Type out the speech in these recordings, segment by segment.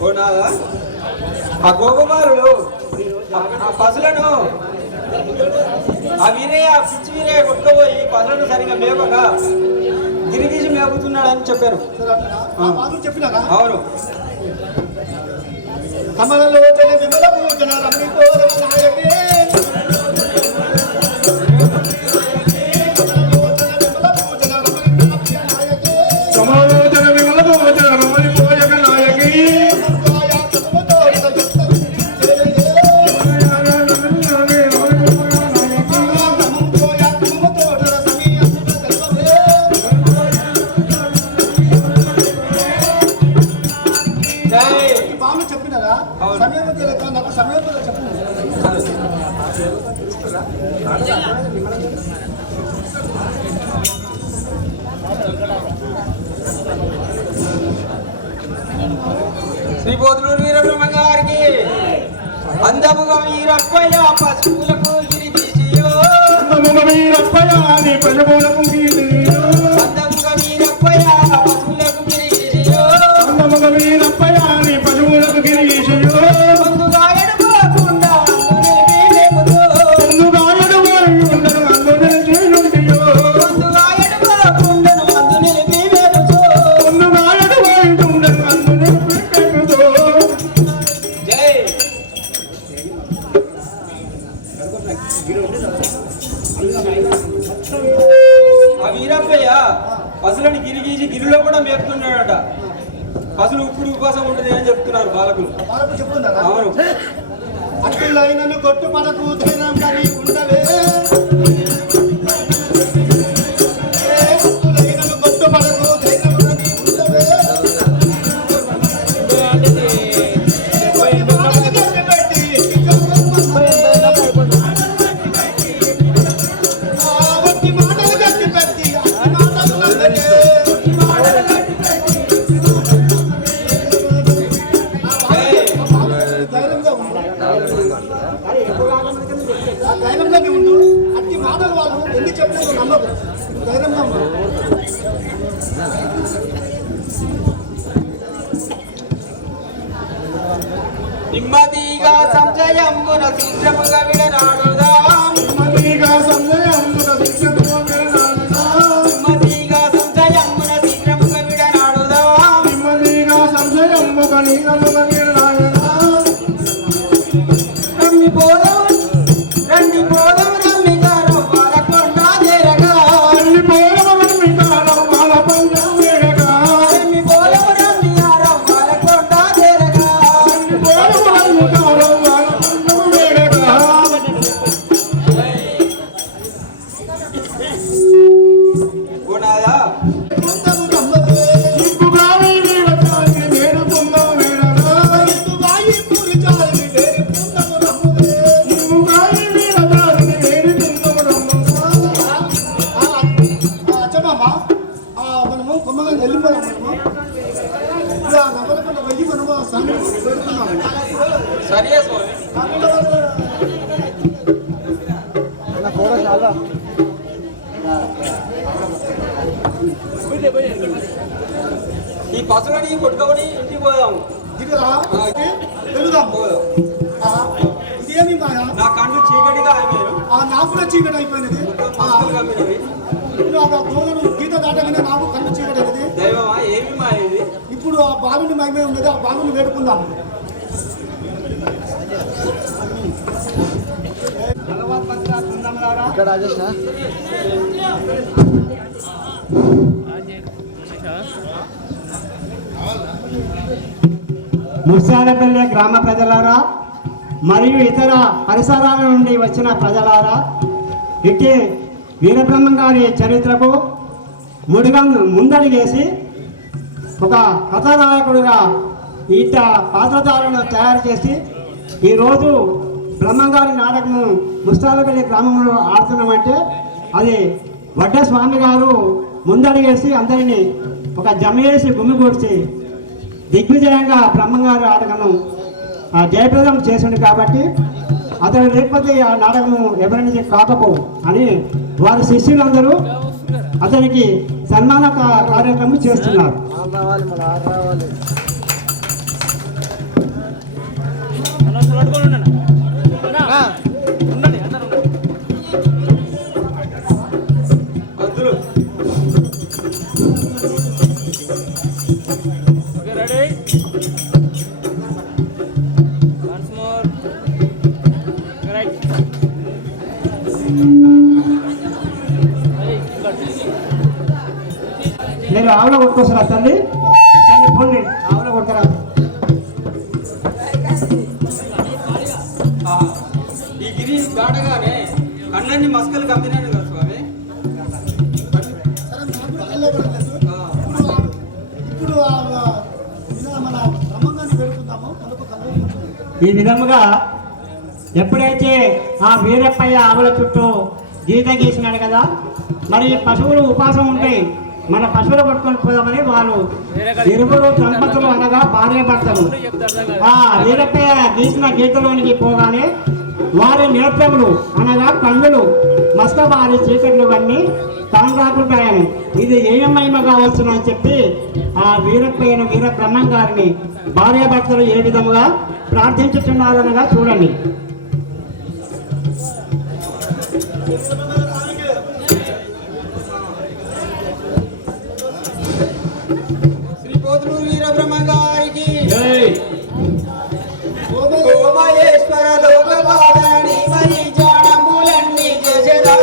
ఆ గోకుమారుడు ఆ పసులను ఆ వీరయ్య పిచ్చి వీరయ్య కొట్టుకుపోయి పసులను సరిగా మేపగా గిరిగీసి మేపుతున్నాడని చెప్పారు. అవును. కమలలో విమల పూజన రమ్మితో నాయకే శ్రీ పోతులూరు వీరబ్రహ్మ గారికి అందముగా వీరప్పయ్య పశువులకు గిరిగీసియో అందముగా వీరప్పయ్య పశువులకు గిరిగీసియో అందముగా వీరప్పయ్య పశువులకు గిరిగీసియో అందముగా వీరప్పయ్య పశువులకు గిరిగీసియో ముందుగా ఎడబోకుండా ముందుగా ఎడబోకుండా అందు నిలిచియుంటియో ముందుగా ఎడబోకుండా అందు నిలిపివేపుచో ముందుగా ఎడబోకుండా అందు నిలిపివేపుచో. జై ఆ వీరప్పయ్య పసులని గిరిగీసి గిరిలో కూడా మేపుతున్నాడట. పసులు ఇప్పుడు ఉపవాసం ఉంటుంది అని చెప్తున్నారు బాలకులు. అవును. అట్టులైనను కొట్టు పడకు ధైర్యం కానీ ఉండవే అట్టులైనను కొట్టు పడకు ధైర్యం కానీ ఉండవే ధైర్యంగా ఉండు. అట్టి మాటలు వాళ్ళు ఎన్ని చెప్తే నమ్మకు. ధైర్యంగా ఉండు. నిమ్మదిగా సంశయమున శీఘ్రముగా విడనాడుదా నిమ్మదిగా సంశయమున శీఘ్రముగా విడనాడుదా నిమ్మదిగా సంశయమున శీఘ్రముగా విడనాడుదా నిమ్మదిగా సంశయముగా నీలముగా విడనాడుదా రమ్మి పోదాం రండి పోదాం రమ్మిగారు పాలకొండ చేరగా రమ్మి పోదాం రమ్మిగారు పాలకొండ చేరగా రమ్మి పోదాం రమ్మిగారు పాలకొండ చేరగా రమ్మి పోదాం రమ్మిగారు పాలకొండ చేరగా. గుణాదా మనము కొమ్మగా వెళ్ళిపోయాం. ఇలా నవ్వకుండా వెళ్ళి మనము పెడుతున్నాము. సరే స్వామి. ఈ పసులని కొట్టుకొని ఇంటికి పోదాము. వెళుదాం. ఇదేమి మాయా? నా కళ్ళు చీకటిగా అయిపోయారు. నాకు కూడా చీకటి అయిపోయినది. దూరం గీత దాటగానే నాకు కళ్ళు చీకటి అనేది. దైవమా ఏమి మా ఇది? ఇప్పుడు ఆ బాలుని మహిమే ఉన్నది. ఆ బాలుని వేడుకుందాం. ముర్సాలపల్లి గ్రామ ప్రజలారా మరియు ఇతర పరిసరాల నుండి వచ్చిన ప్రజలారా, ఇట్టి వీరబ్రహ్మం గారి చరిత్రకు ముందడిగేసి ఒక కథానాయకుడిగా ఈట పాత్రధారులను తయారు చేసి ఈరోజు బ్రహ్మంగారి నాటకము ముస్తాలపల్లి గ్రామంలో ఆడుతున్నామంటే అది వడ్డ స్వామి గారు ముందడిగేసి అందరినీ ఒక జమయేసి గుమ్మిగూడ్చి దిగ్విజయంగా బ్రహ్మంగారి నాటకము జయప్రదం చేసిండు. కాబట్టి అతను లేకపోతే ఆ నాటకము ఎవరి కాకపోవు అని వారి శిష్యులందరూ అతనికి సన్మాన కార్యక్రమం చేస్తున్నారు. నేను ఆవుల కొట్టుకొస్తారా తల్లి? పోండి, ఆవుల కొట్టరా. ఈ గిరి దాటగానే అన్నీ మస్కలు కంపెనీ కదా స్వామి. ఇప్పుడు మన బ్రహ్మంగాన్ని పెడుకుందాము. ఈ విధముగా ఎప్పుడైతే ఆ వీరప్పయ్య ఆవుల చుట్టూ గీత గీసినాడు కదా, మరి పశువులు ఉపాసం ఉంటాయి, మన పశువులు పట్టుకొని పోదామని వాళ్ళు ఇరువురు దంపతులు అనగా భార్య భర్తలు ఆ వీరప్పయ్య గీసిన గీతలోనికి పోగానే వారి నేత్రములు అనగా కన్నులు మస్క వారి చీకట్లు అన్నీ తాను రాకుంటాయని ఇది ఏమహిమ కావచ్చును అని చెప్పి ఆ వీరప్పయ్యను వీర బ్రహ్మం గారిని భార్య భర్తలు ఏ విధముగా ప్రార్థించుతున్నారనగా చూడండి. శ్రీ పోతులూరు వీరబ్రహ్మ గారికి సోమయేశ్వర లోకపాలని మరి జానములన్నీ చేసేదా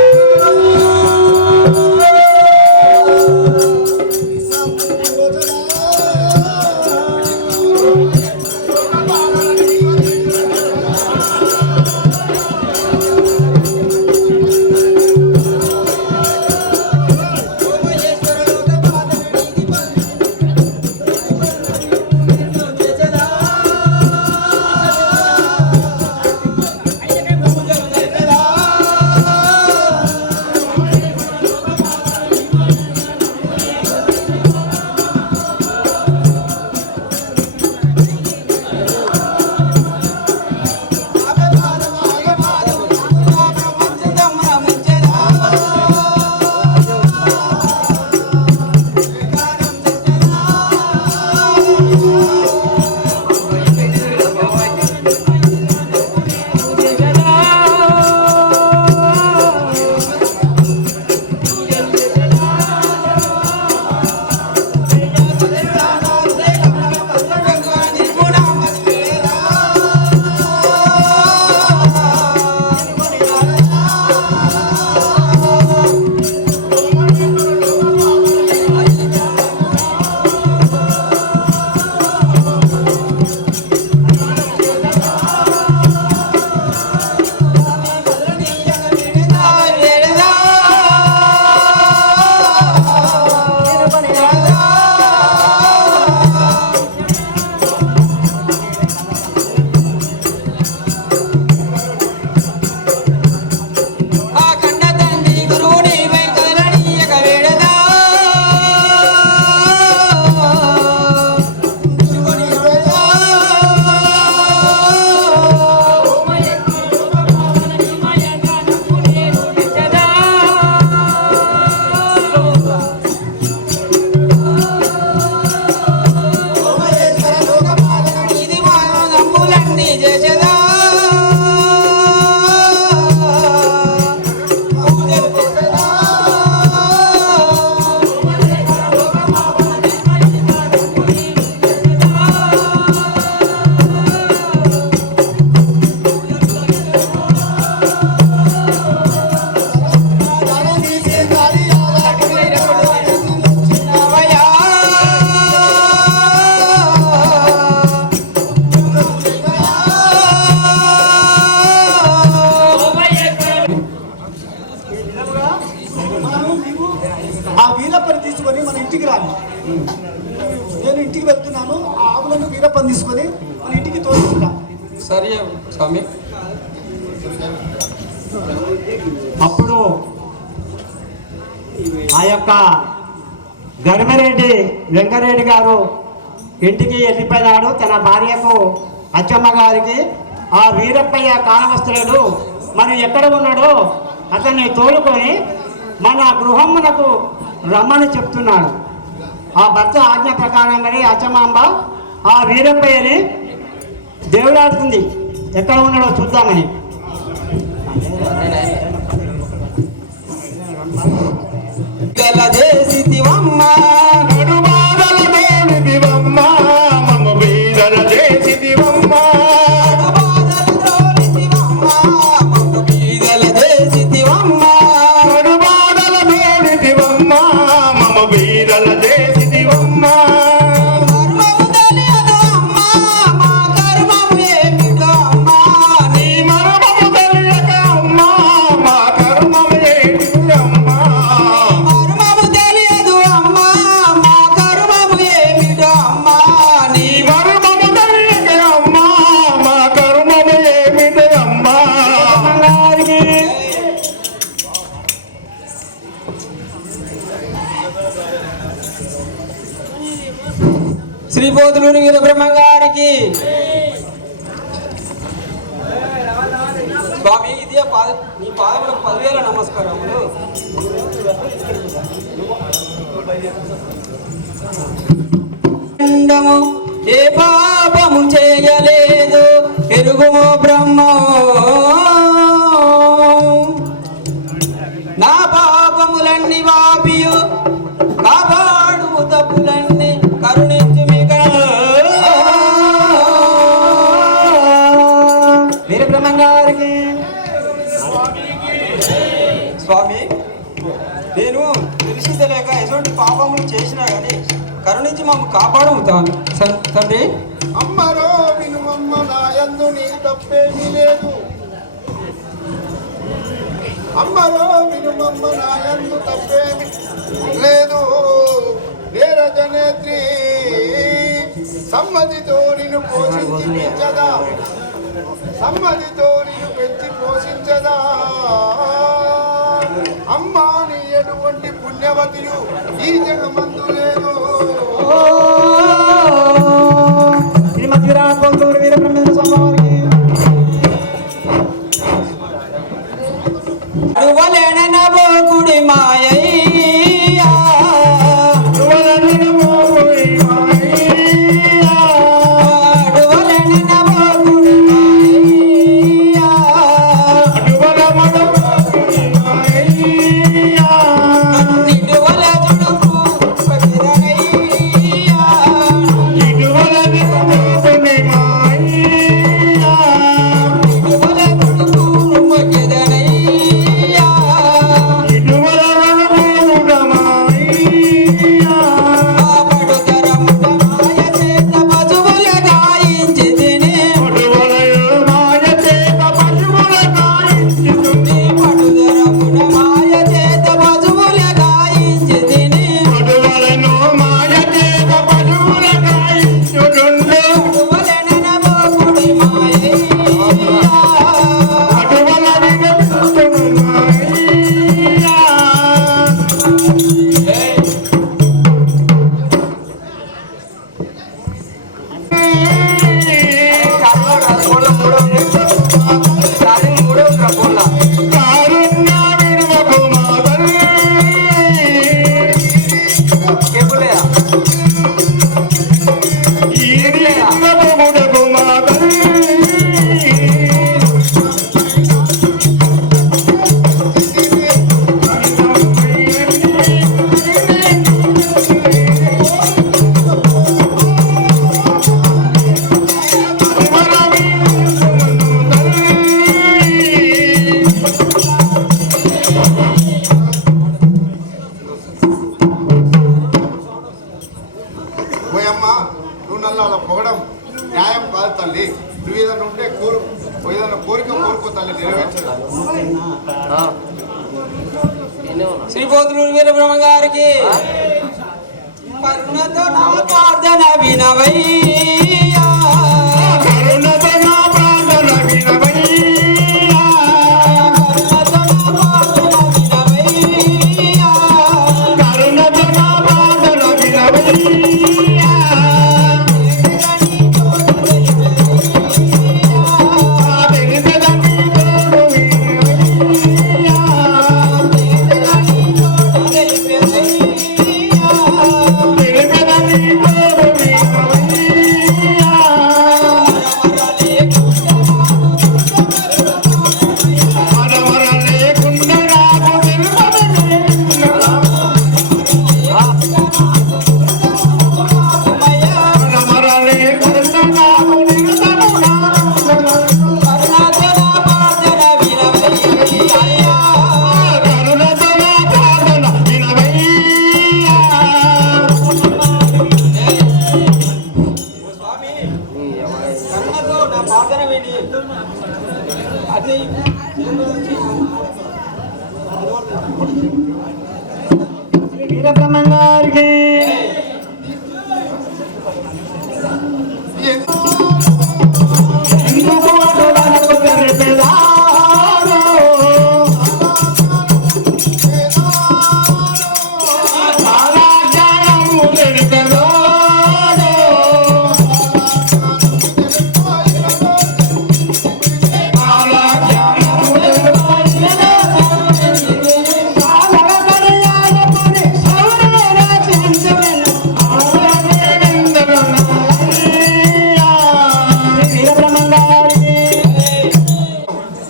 ఆ వీరప్పని తీసుకొని మన ఇంటికి రాను. నేను ఇంటికి వెళ్తున్నాను. ఆ ఆవులను వీరప్పని తీసుకొని మన ఇంటికి తోడుకుంటా. సరే స్వామి. అప్పుడు ఆ యొక్క గర్మరెడ్డి వెంకరెడ్డి గారు ఇంటికి వెళ్ళిపోయినాడు. తన భార్యకు అచ్చమ్మ గారికి ఆ వీరప్పయ్య కానవస్తుడు మరి ఎక్కడ ఉన్నాడో అతన్ని తోలుకొని మన గృహమునకు రమ్మని చెప్తున్నాడు. ఆ భర్త ఆజ్ఞ ప్రకారం మరి అచ్చమాంబ ఆ వీరప్పయ్యని దేవుడాడుతుంది, ఎక్కడ ఉన్నాడో చూద్దామని. చేసివమ్మ నడుమాదల మమ్మ బాధల చేసిదివమ్మ శ్రీ పోతులూరి వీరబ్రహ్మ గారికి స్వామి ఇదే నీ పాదములకు 10,000 నమస్కారములు. ఏ పాపము చేయలేదు ఎరుగుమో బ్రహ్మ, నా పాపములన్నీ వాపియు కాపాడు తప్పులన్నీ కరుణించు వీరబ్రహ్మ గారికి. స్వామి నేను తెలిసి తెలియక ఎటువంటి పాపములు చేసినా కానీ కరుణించి మమ్మల్ని కాపాడుతాను తండ్రి. అమ్మరో వినుమమ్మ నాయందు నీ తప్పేమీ లేదు. అమ్మరో వినుమమ్మ నాయందు తప్పేమీ లేదు. నేరజనేత్రి సమ్మతితో నిన్ను పోషించి పెంచదా, సమ్మతితో నిన్ను పెంచి పోషించదా. అమ్మా నీ ఎటువంటి పుణ్యవతియు ఈ జగమందు లేదు. శ్రీమతి రామపోతులూరి వీరబ్రహ్మేంద్ర స్వామి వారికి. గుడి మాయయ్యా శ్రీ పోతులూరి వీరబ్రహ్మ గారికి. కరుణతో నా ప్రార్థన వినవయ్యా, కరుణతో నా ప్రార్థన వినవయ్యా, కరుణతో నా ప్రార్థన వినవయ్యా, కరుణతో నా ప్రార్థన వినవయ్యా. Yeah. కన్నతో నా ప్రార్థన విని అది వీరబ్రహ్మం గారికి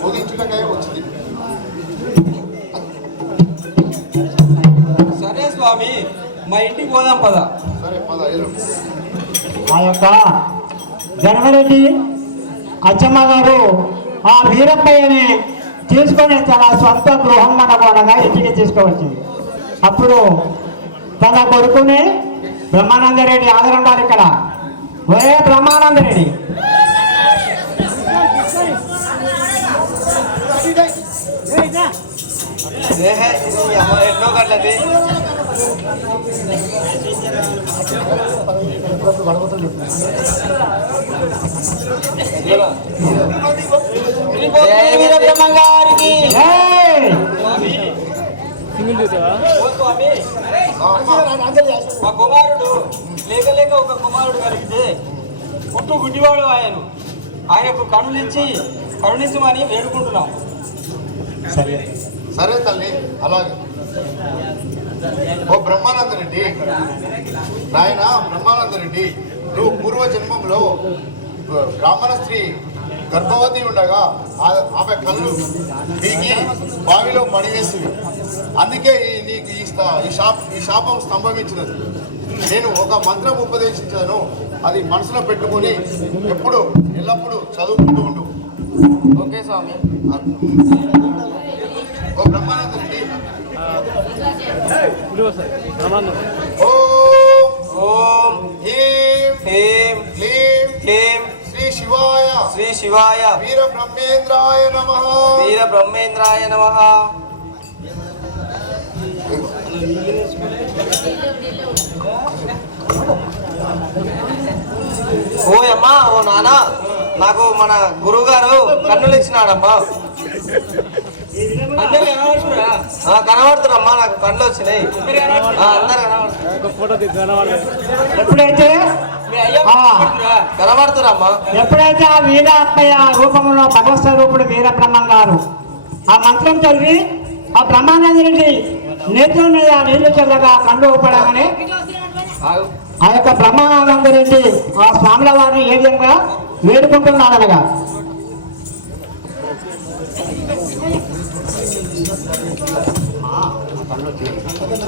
ముగించడమే వచ్చింది. సరే స్వామి మా ఇంటికి పోదాం పద. సరే పద వెళ్ళు. ఆ యొక్క జనవరెడ్డి అచ్చమ్మ గారు ఆ వీరప్పయ్యని తీసుకొని తన సొంత గృహం మనకోనగా ఇంటికి తీసుకువచ్చింది. అప్పుడు తన కొడుకుని బ్రహ్మానందరెడ్డి ఆదరుండాలి ఇక్కడ. ఒరే బ్రహ్మానందరెడ్డి, ఎన్నో గంటలది వీరబ్రహ్మం గారికి ఏయ్! ఓ స్వామి, మా కుమారుడు లేక లేక ఒక కుమారుడు కలిగితే పుట్టు గుడ్డివాడు ఆయనకు కన్నులు ఇచ్చి కరుణించమని వేడుకుంటున్నాం. సరే తల్లి, అలాగే. ఓ బ్రహ్మానందరెడ్డి, నాయన బ్రహ్మానందరెడ్డి, నువ్వు పూర్వ జన్మంలో బ్రాహ్మణ స్త్రీ గర్భవతి ఉండగా ఆమె కళ్ళు పీకి బావిలో పడివేసింది. అందుకే నీకు ఈ శాపం సంభవించినది. నేను ఒక మంత్రం ఉపదేశించాను, అది మనసులో పెట్టుకొని ఎల్లప్పుడూ చదువుకుంటూ ఉండు. ఓకే స్వామి. ఓ బ్రహ్మానందరెడ్డి, ఓం హ్రీం హ్రీం క్లీం క్లీం శ్రీ శివాయ వీర బ్రహ్మేంద్రాయ నమః. వీరబ్రహ్మేంద్రాయ నమః. ఓ అమ్మా, ఓ నాన్న, నాకు మన గురువు గారు కన్నులు ఇచ్చినాడమ్మా. కనబడుతున్నామ్మా, నాకు కళ్ళు వచ్చినాయి. ఎప్పుడైతే కనబడుతున్నామ్మా. ఎప్పుడైతే ఆ వీరప్పయ్య రూపంలో భగవత్ స్వరూపుడు వీరబ్రహ్మం గారు ఆ మంత్రం చదివి ఆ బ్రహ్మానందరెడ్డి నేత్రం మీద నీళ్లు చల్లగా కళ్ళు ఊపడమని ఆ యొక్క బ్రహ్మానందరెడ్డి ఆ స్వాముల వారిని ఏ విధంగా వేడుకుంటున్నాడనగా,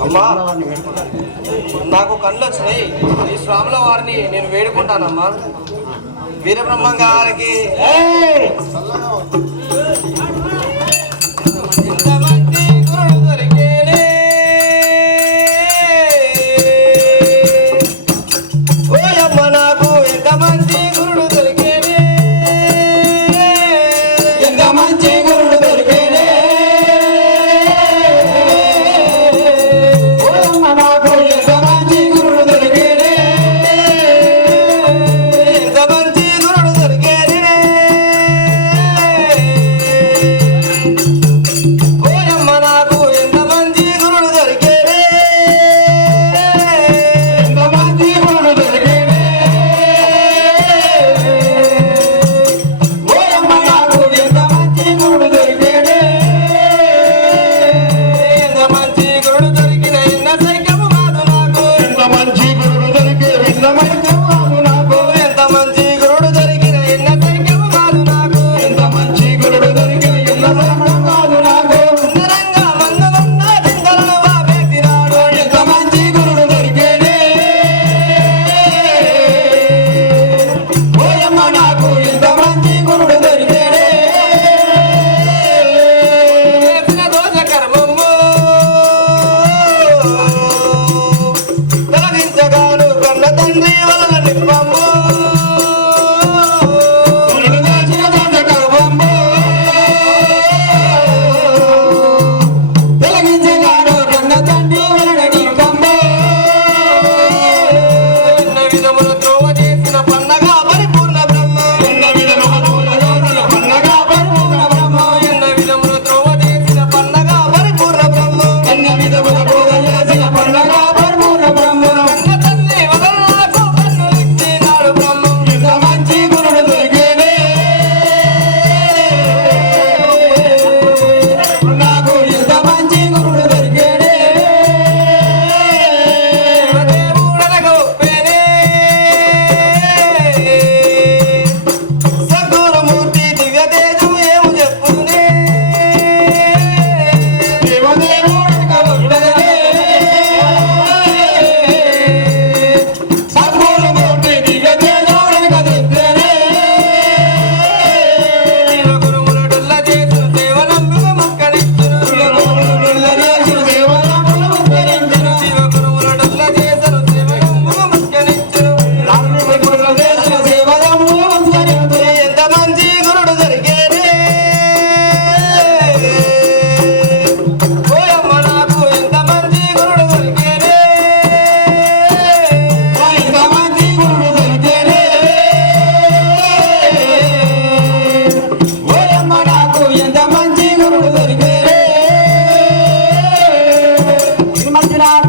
అమ్మా నాకు కళ్ళు వచ్చినాయి, ఈ స్వాముల వారిని నేను వేడుకుంటానమ్మా. వీరబ్రహ్మం గారికి ఎంతమంది గురుడు దొరికేనే, ఓయమ్మ నాకు ఎంతమంది గురుడు దొరికేనే, ఎంత మంచి గురుడు దొరికేనే, ఓయమ్మ నాకు ఎంత మంచి గురుడు దొరికేనే, ఎంత మంచి గురుడు దొరికేనే.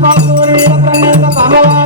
పౌరు వీరబ్రహ్మేంద్ర స్వామివారి